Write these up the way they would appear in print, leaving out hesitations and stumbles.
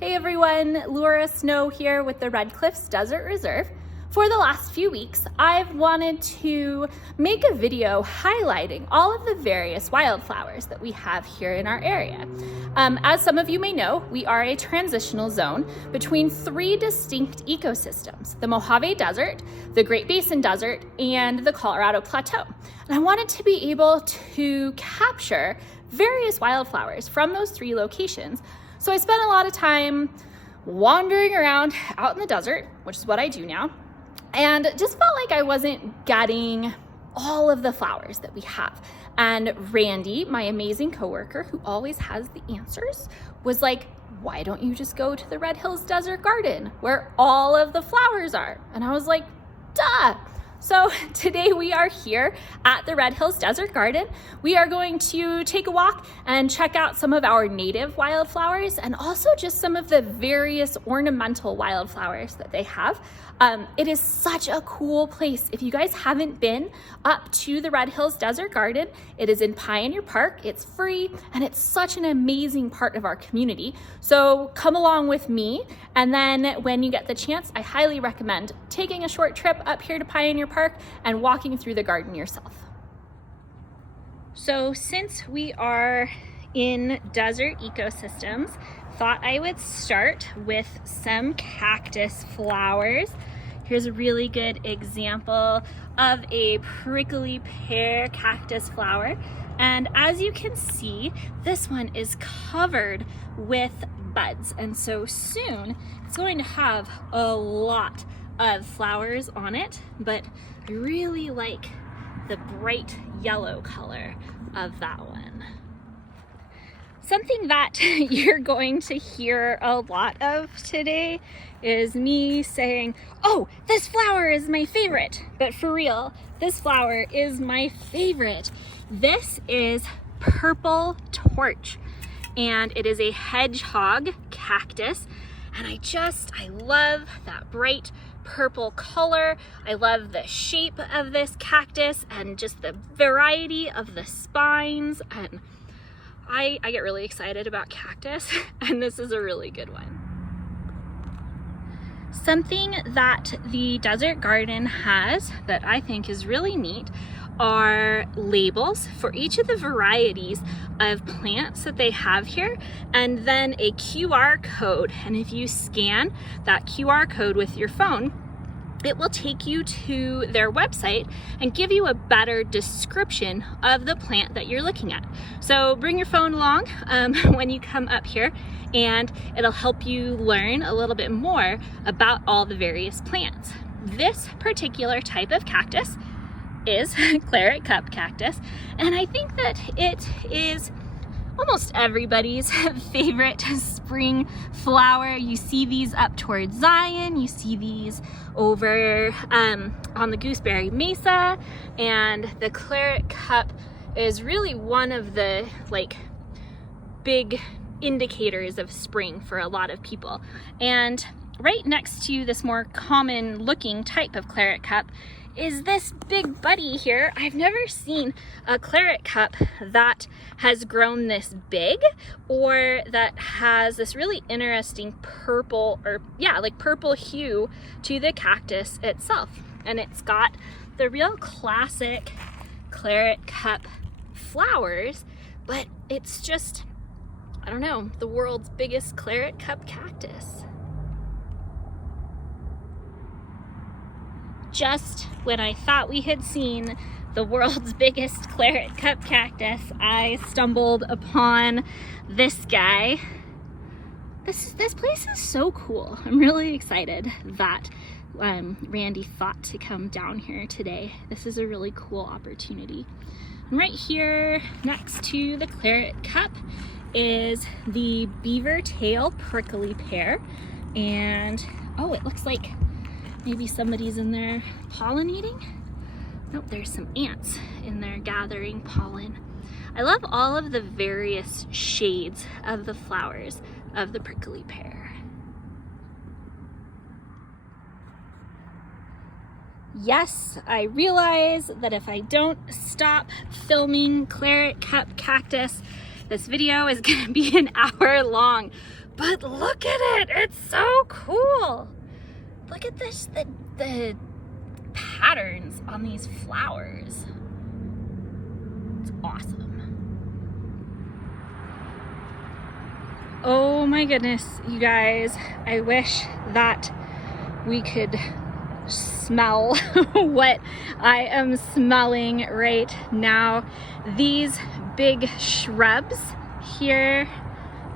Hey everyone, Laura Snow here with the Red Cliffs Desert Reserve. For the last few weeks, I've wanted to make a video highlighting all of the various wildflowers that we have here in our area. As some of you may know, we are a transitional zone between three distinct ecosystems: the Mojave Desert, the Great Basin Desert, and the Colorado Plateau. And I wanted to be able to capture various wildflowers from those three locations. So I spent a lot of time wandering around out in the desert, which is what I do now, and just felt like I wasn't getting all of the flowers that we have. And Randy, my amazing coworker who always has the answers, was like, why don't you just go to the Red Hills Desert Garden where all of the flowers are? And I was like, duh. So today we are here at the Red Hills Desert Garden. We are going to take a walk and check out some of our native wildflowers and also just some of the various ornamental wildflowers that they have. It is such a cool place. If you guys haven't been up to the Red Hills Desert Garden, it is in Pioneer Park. It's free and it's such an amazing part of our community. So come along with me, and then when you get the chance, I highly recommend taking a short trip up here to Pioneer Park and walking through the garden yourself. So since we are in desert ecosystems, thought I would start with some cactus flowers. Here's a really good example of a prickly pear cactus flower. And as you can see, this one is covered with buds. And so soon it's going to have a lot of flowers on it, but I really like the bright yellow color of that one. Something that you're going to hear a lot of today is me saying, oh, this flower is my favorite. But for real, this flower is my favorite. This is purple torch, and it is a hedgehog cactus. And I love that bright purple color. I love the shape of this cactus and just the variety of the spines. And I get really excited about cactus, and this is a really good one. Something that the desert garden has that I think is really neat are labels for each of the varieties of plants that they have here, and then a QR code. And if you scan that QR code with your phone, it will take you to their website and give you a better description of the plant that you're looking at. So bring your phone along when you come up here, and it'll help you learn a little bit more about all the various plants. This particular type of cactus is Claret Cup cactus, and I think that it is almost everybody's favorite spring flower. You see these up towards Zion, you see these over on the Gooseberry Mesa, and the Claret Cup is really one of the big indicators of spring for a lot of people. And right next to this more common looking type of Claret Cup is this big buddy here. I've never seen a Claret Cup that has grown this big, or that has this really interesting purple, or purple hue to the cactus itself. And it's got the real classic Claret Cup flowers, but it's just, I don't know, the world's biggest Claret Cup cactus. Just when I thought we had seen the world's biggest Claret Cup cactus, I stumbled upon this guy. This place is so cool. I'm really excited that Randy thought to come down here today. This is a really cool opportunity. And right here next to the Claret Cup is the beaver tail prickly pear. And oh, it looks like maybe somebody's in there pollinating. Nope, there's some ants in there gathering pollen. I love all of the various shades of the flowers of the prickly pear. Yes, I realize that if I don't stop filming Claret Cup cactus, this video is gonna be an hour long, but look at it, it's so cool. Look at this, the patterns on these flowers. It's awesome. Oh my goodness, you guys, I wish that we could smell what I am smelling right now. These big shrubs here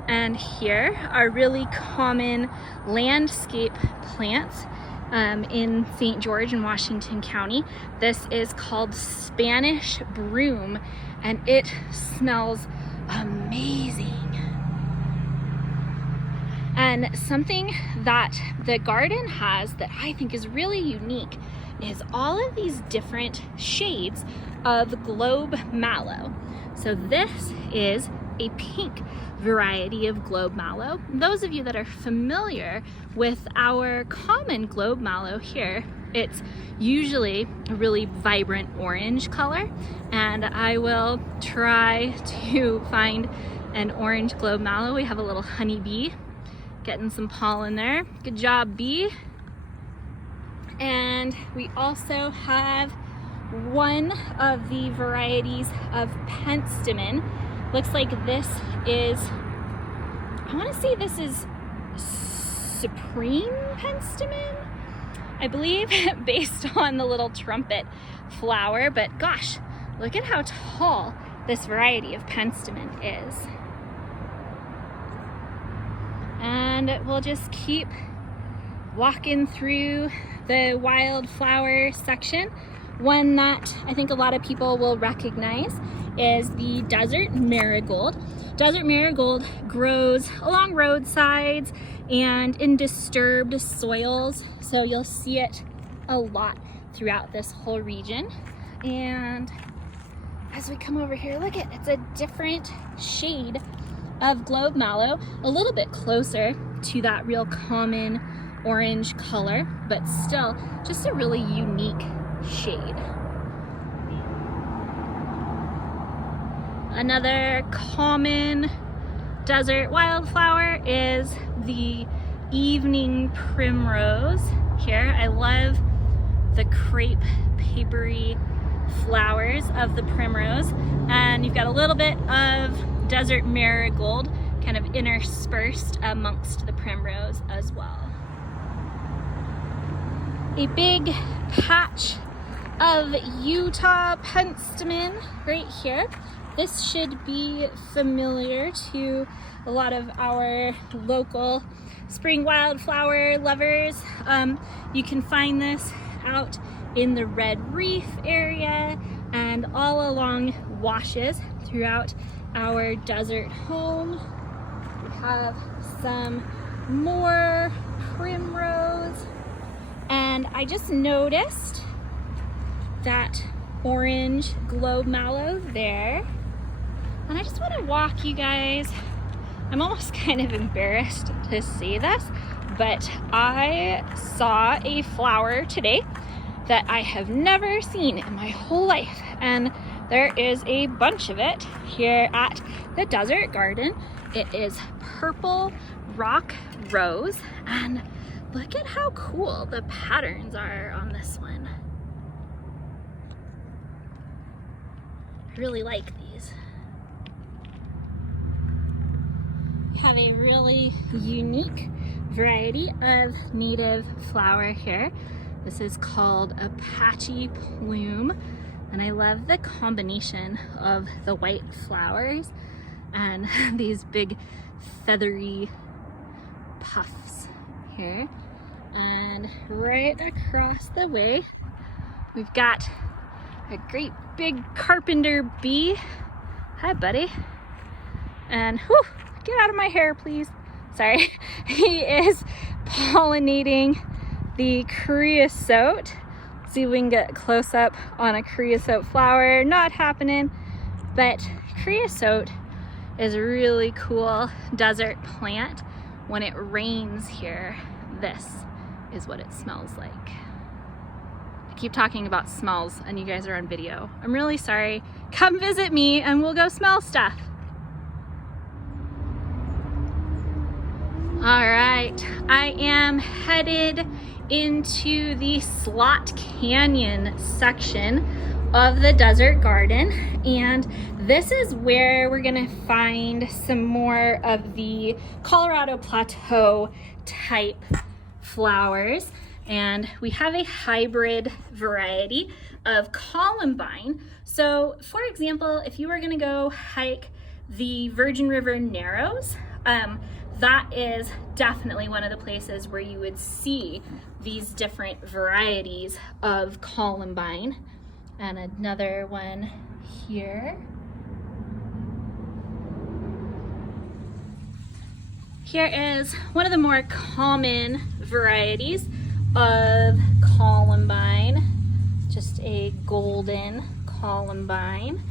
and here are really common landscape plants in St. George and Washington County. This is called Spanish broom, and it smells amazing. And something that the garden has that I think is really unique is all of these different shades of globe mallow. So this is a pink variety of globe mallow. Those of you that are familiar with our common globe mallow here, it's usually a really vibrant orange color, and I will try to find an orange globe mallow. We have a little honeybee getting some pollen there. Good job, bee. And we also have one of the varieties of penstemon. Looks like this is, I want to say this is supreme penstemon, I believe, based on the little trumpet flower. But gosh, look at how tall this variety of penstemon is. And we'll just keep walking through the wildflower section. One that I think a lot of people will recognize is the desert marigold. Desert marigold grows along roadsides and in disturbed soils, so you'll see it a lot throughout this whole region. And as we come over here, look at, it's a different shade of globe mallow, a little bit closer to that real common orange color, but still just a really unique shade. Another common desert wildflower is the evening primrose here. I love the crepe papery flowers of the primrose, and you've got a little bit of desert marigold kind of interspersed amongst the primrose as well. A big patch of Utah penstemon right here. This should be familiar to a lot of our local spring wildflower lovers. You can find this out in the Red Reef area and all along washes throughout our desert home. We have some more primrose, and I just noticed that orange globe mallow there, and I just want to walk you guys. I'm almost kind of embarrassed to say this, but I saw a flower today that I have never seen in my whole life, and there is a bunch of it here at the desert garden. It is purple rock rose, and look at how cool the patterns are on this one. I really like these. We have a really unique variety of native flower here. This is called Apache plume, and I love the combination of the white flowers and these big feathery puffs here. And right across the way, we've got a great big carpenter bee. Hi, buddy. And whew, get out of my hair, please. Sorry. He is pollinating the creosote. Let's see if we can get close up on a creosote flower. Not happening, but creosote is a really cool desert plant. When it rains here, this is what it smells like. I keep talking about smells and you guys are on video. I'm really sorry. Come visit me and we'll go smell stuff. All right, I am headed into the Slot Canyon section of the desert garden, and this is where we're gonna find some more of the Colorado Plateau type flowers. And we have a hybrid variety of Columbine. So for example, if you were gonna go hike the Virgin River Narrows, that is definitely one of the places where you would see these different varieties of Columbine. And another one here. Here is one of the more common varieties of Columbine, just a golden Columbine.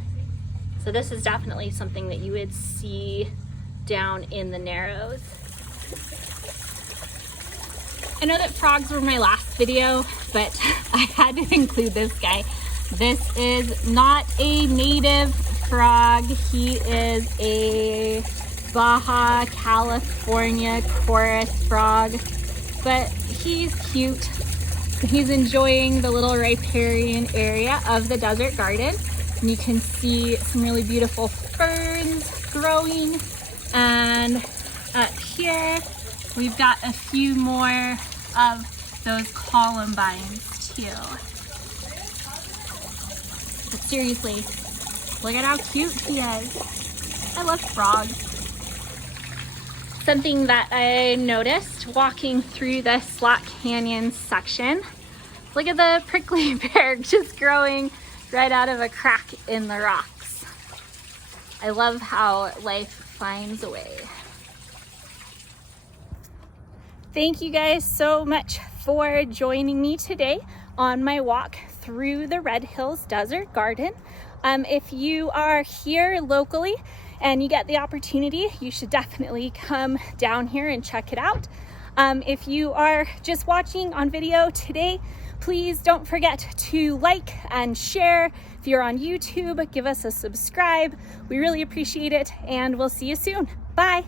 So this is definitely something that you would see down in the Narrows. I know that frogs were my last video, but I had to include this guy. This is not a native frog. He is a Baja California chorus frog, but he's cute. He's enjoying the little riparian area of the desert garden. And you can see some really beautiful ferns growing. And up here, we've got a few more of those Columbines too. But seriously, look at how cute he is. I love frogs. Something that I noticed walking through the Slot Canyon section, look at the prickly pear just growing right out of a crack in the rocks. I love how life finds a way. Thank you guys so much for joining me today on my walk through the Red Hills Desert Garden. If you are here locally and you get the opportunity, you should definitely come down here and check it out. If you are just watching on video today, please don't forget to like and share. If you're on YouTube, give us a subscribe. We really appreciate it, and we'll see you soon. Bye.